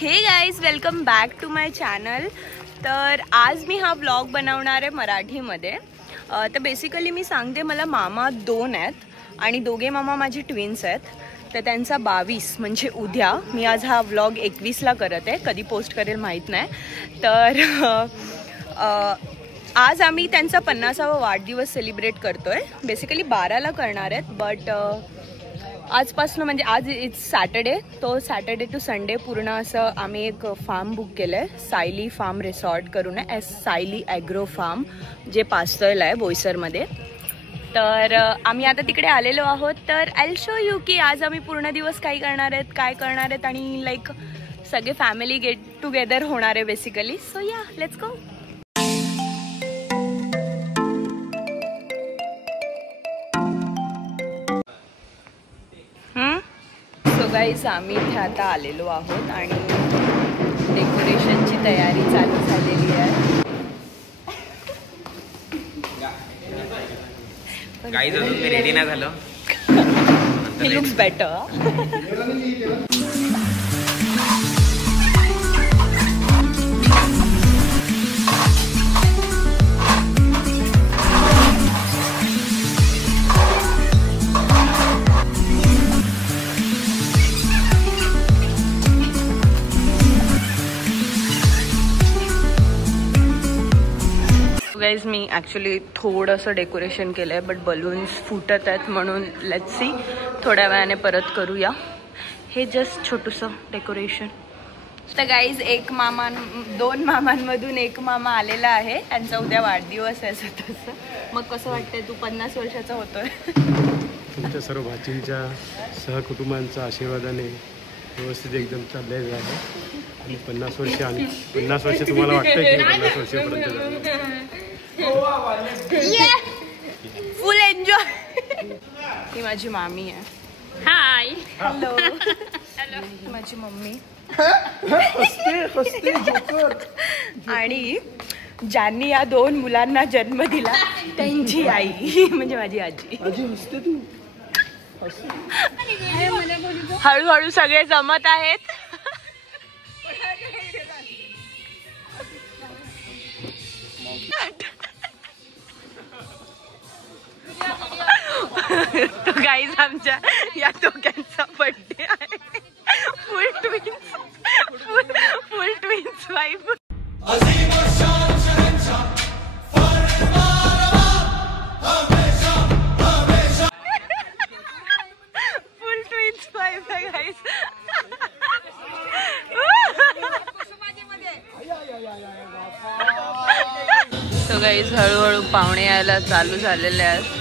हे guys, welcome back to my channel. तर आज मी हा व्लॉग बनवणार आहे मराठीमध्ये. तर बेसिकली मी सांगते, मला मामा 2 आहेत आणि दोघे मामा माझे ट्विन्स आहेत. तर त्यांचा 22 म्हणजे उद्या, मी आज हा व्लॉग 21ला करत आहे, कधी पोस्ट करेल माहीत नाही. तर आज आम्ही त्यांचा 50वा वाढदिवस सेलिब्रेट करतोय. बेसिकली 12ला करणार आहेत, बट आजपासून म्हणजे आज इट्स सॅटर्डे, तो सॅटर्डे टू संडे पूर्ण असं आम्ही एक फार्म बुक केलं आहे, सायली फार्म रिसॉर्ट करून आहे, सायली ॲग्रो फार्म, जे पास्तळला आहे बोईसरमध्ये. तर आम्ही आता तिकडे आलेलो आहोत. तर आय शो यू की आज आम्ही पूर्ण दिवस काय करणार आहेत आणि लाईक सगळे फॅमिली गेट टुगेदर होणार आहे बेसिकली. सो या, लेट्स गो. सो गाईज, आम्ही इथे आता आलेलो आहोत आणि डेकोरेशनची तयारी चालू झालेली आहे. गाईज अजून मी रेडी नाही झालो. He looks better. Guys, me actually थोडंसं डेकोरेशन केलं आहे, बट बलून्स फुटत आहेत, म्हणून लेट्स सी थोड्या वेळाने परत करूया. हे जस्ट छोटंसं डेकोरेशन. तर गाईज, 2 मामांमधून एक मामा आलेला आहे, त्यांचा उद्या वाढदिवस आहे. असं तसं मग कसं वाटतंय, तू 50 वर्षाचा होतोय? तुमच्या सर्व भाचींच्या सहकुटुंबांच्या आशीर्वादाने व्यवस्थित एकदम चाललेलं आहे. आणि 50 वर्ष आणि 50 वर्ष तुम्हाला वाटतं की 50 वर्षापर्यंत फुल एन्जॉय. ही माझी मामी आहे. हाय, हॅलो. माझी मम्मी आणि ज्यांनी या 2 मुलांना जन्म दिला त्यांची आई म्हणजे माझी आजी. हळूहळू सगळे जमत आहेत. तो गाईज, आमच्या या दोघांचा बर्थडे आहे. फुल ट्विन्स वाईफ. फुल ट्विन्स वाईफ आहे गाईज. तो गाईज, हळूहळू पाहुणे यायला चालू झालेले आहेत.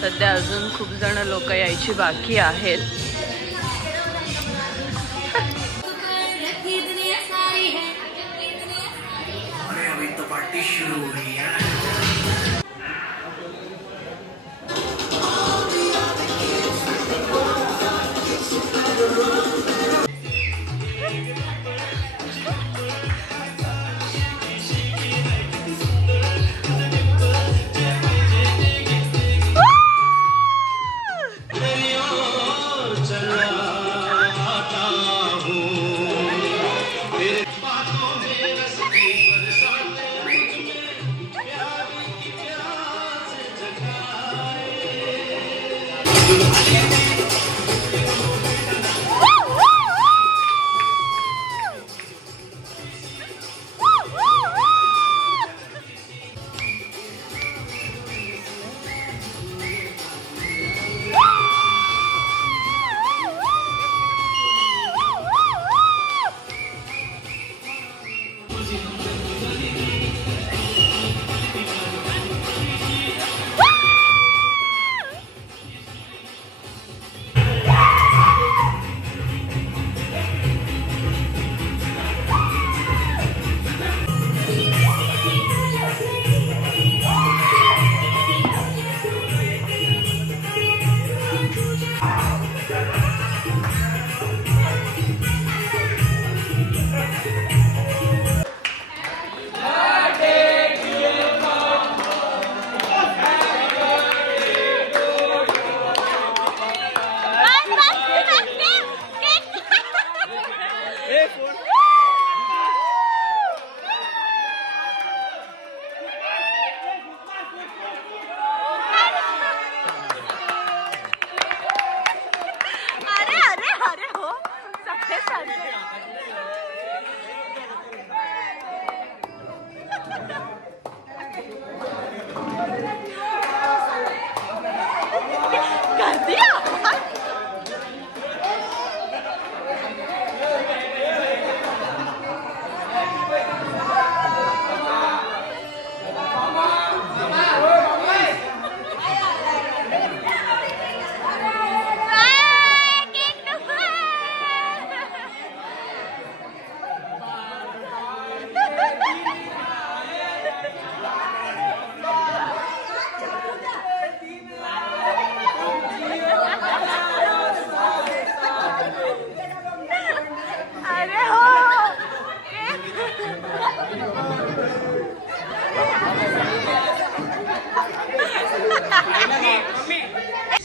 सध्या अजून खूप जण लोक यायची बाकी आहेत.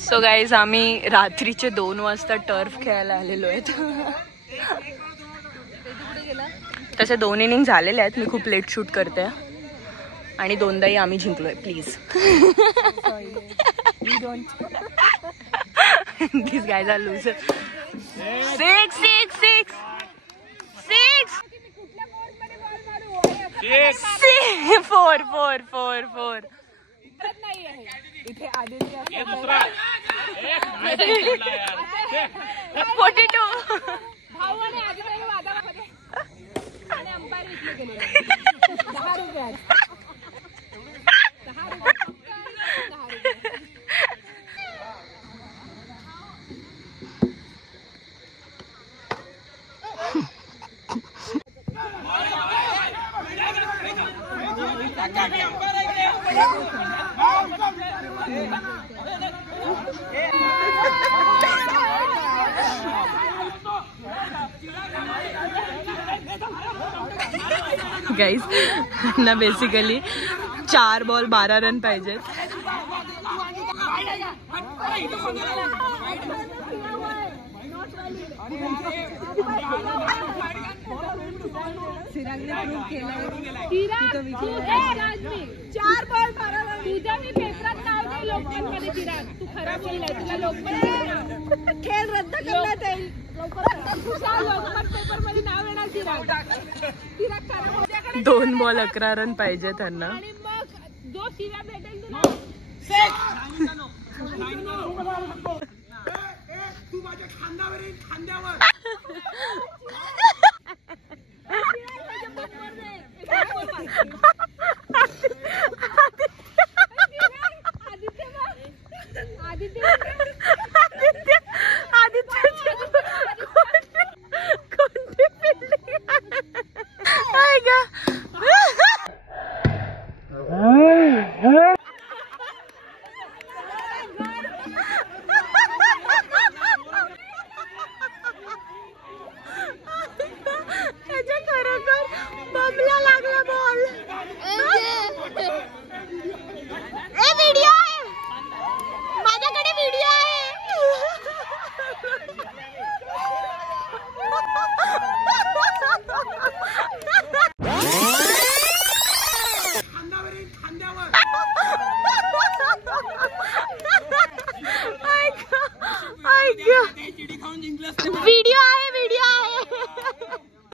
सो गाईज आम्ही रात्रीचे 2 वाजता टर्फ खेळायला आलेलो आहेत. तसे 2 इनिंग झालेले आहेत. मी खूप लेट शूट करते आणि 2दाही आम्ही जिंकलोय. Please this guys are loser. 6 6 6 6 4 4 4 4 इथे आदित्य 42 भाऊ आणि आदित्य वादामध्ये आणि अंपायर इथले गेले 10 रुपये 10 रुपये. गाइस ना बेसिकली 4 बॉल 12 रन पाहिजेत. तुझ्या मी पेपरात नाव नाही लोकमतमध्ये चिराग तू खराब लिहिलंय तुला लोकमत खेळ रद्द करण्यात येईल. लोकमत पेपर मध्ये नाव येणार चिराग. 2 बॉल 11 रन पाहिजे त्यांना. आणि मग जो शिव्या भेटेल तुला तू माझ्या खांद्यावर